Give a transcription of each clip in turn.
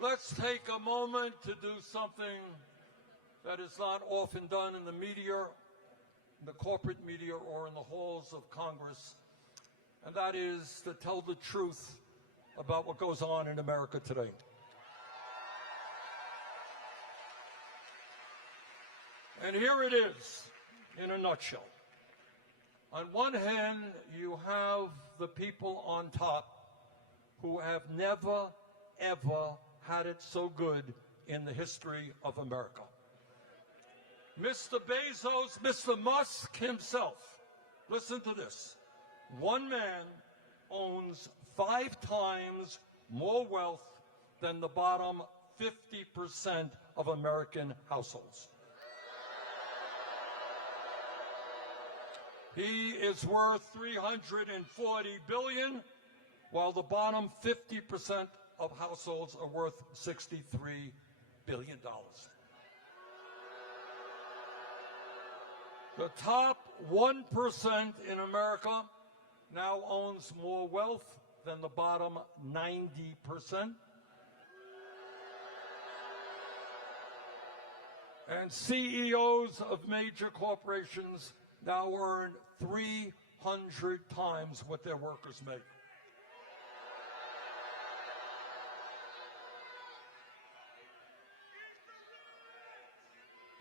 Let's take a moment to do something that is not often done in the media, in the corporate media, or in the halls of Congress, and that is to tell the truth about what goes on in America today. And here it is in a nutshell. On one hand, you have the people on top who have never, ever had it so good in the history of America. Mr. Bezos, Mr. Musk himself, listen to this. One man owns 5 times more wealth than the bottom 50% of American households. He is worth $340 billion, while the bottom 50% of households are worth $63 billion. The top 1% in America now owns more wealth than the bottom 90%. And CEOs of major corporations now earn 300 times what their workers make.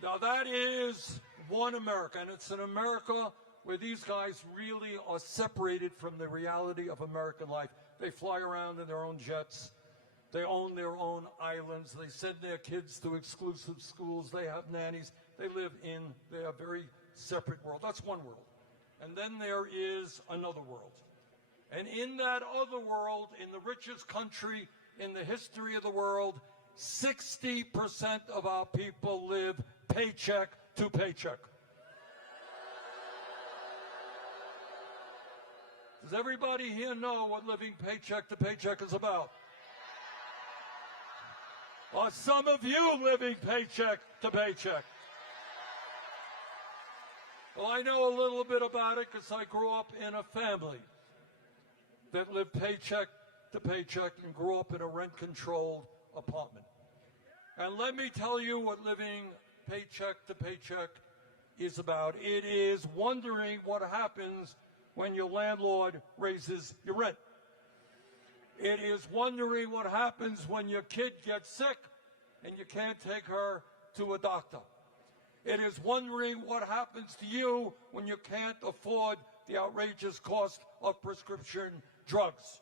Now that is one America, and it's an America where these guys really are separated from the reality of American life. They fly around in their own jets. They own their own islands. They send their kids to exclusive schools. They have nannies. They live in their very separate world. That's one world. And then there is another world. And in that other world, in the richest country in the history of the world, 60% of our people live paycheck to paycheck. Does everybody here know what living paycheck to paycheck is about? Are some of you living paycheck to paycheck? Well, I know a little bit about it because I grew up in a family that lived paycheck to paycheck and grew up in a rent-controlled apartment. And let me tell you what living paycheck to paycheck is about. It is wondering what happens when your landlord raises your rent. It is wondering what happens when your kid gets sick and you can't take her to a doctor. It is wondering what happens to you when you can't afford the outrageous cost of prescription drugs.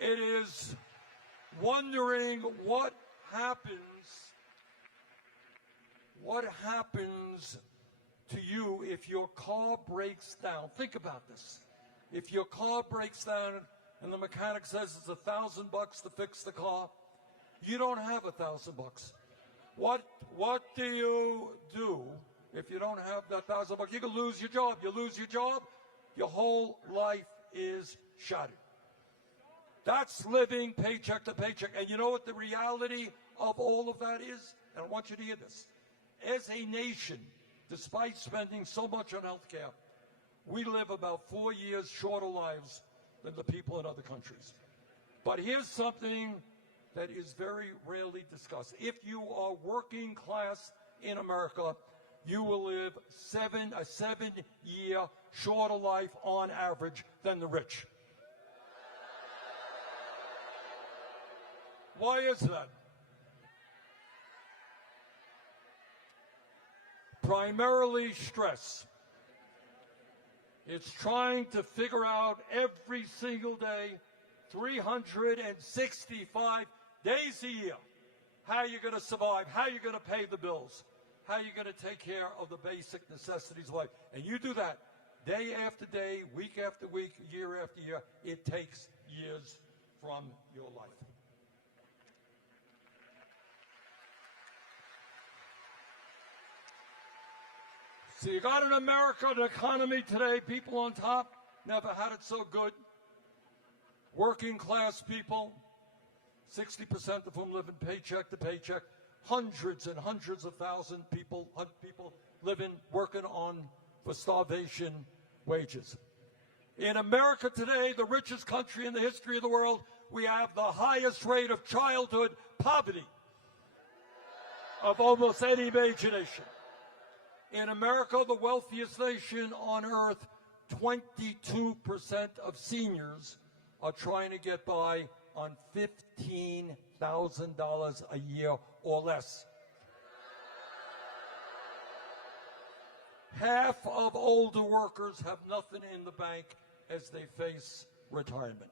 It is wondering what happens to you if your car breaks down. Think about this. If your car breaks down and the mechanic says it's $1,000 to fix the car, you don't have $1,000. What do you do if you don't have that $1,000? You can lose your job. You lose your job, your whole life is shattered. That's living paycheck to paycheck. And you know what the reality of all of that is? And I want you to hear this. As a nation, despite spending so much on health care, we live about 4 years shorter lives than the people in other countries. But here's something that is very rarely discussed. If you are working class in America, you will live a 7-year shorter life on average than the rich. Why is that? Primarily stress. It's trying to figure out every single day, 365 days a year, how you're going to survive, how you're going to pay the bills, how you're going to take care of the basic necessities of life. And you do that day after day, week after week, year after year. It takes years from your life. So you got an American economy today, people on top, never had it so good. Working class people, 60% of whom live in paycheck to paycheck. Hundreds and hundreds of thousands of people living, working for starvation wages. In America today, the richest country in the history of the world, we have the highest rate of childhood poverty of almost any major nation. In America, the wealthiest nation on earth, 22% of seniors are trying to get by on $15,000 a year or less. Half of older workers have nothing in the bank as they face retirement.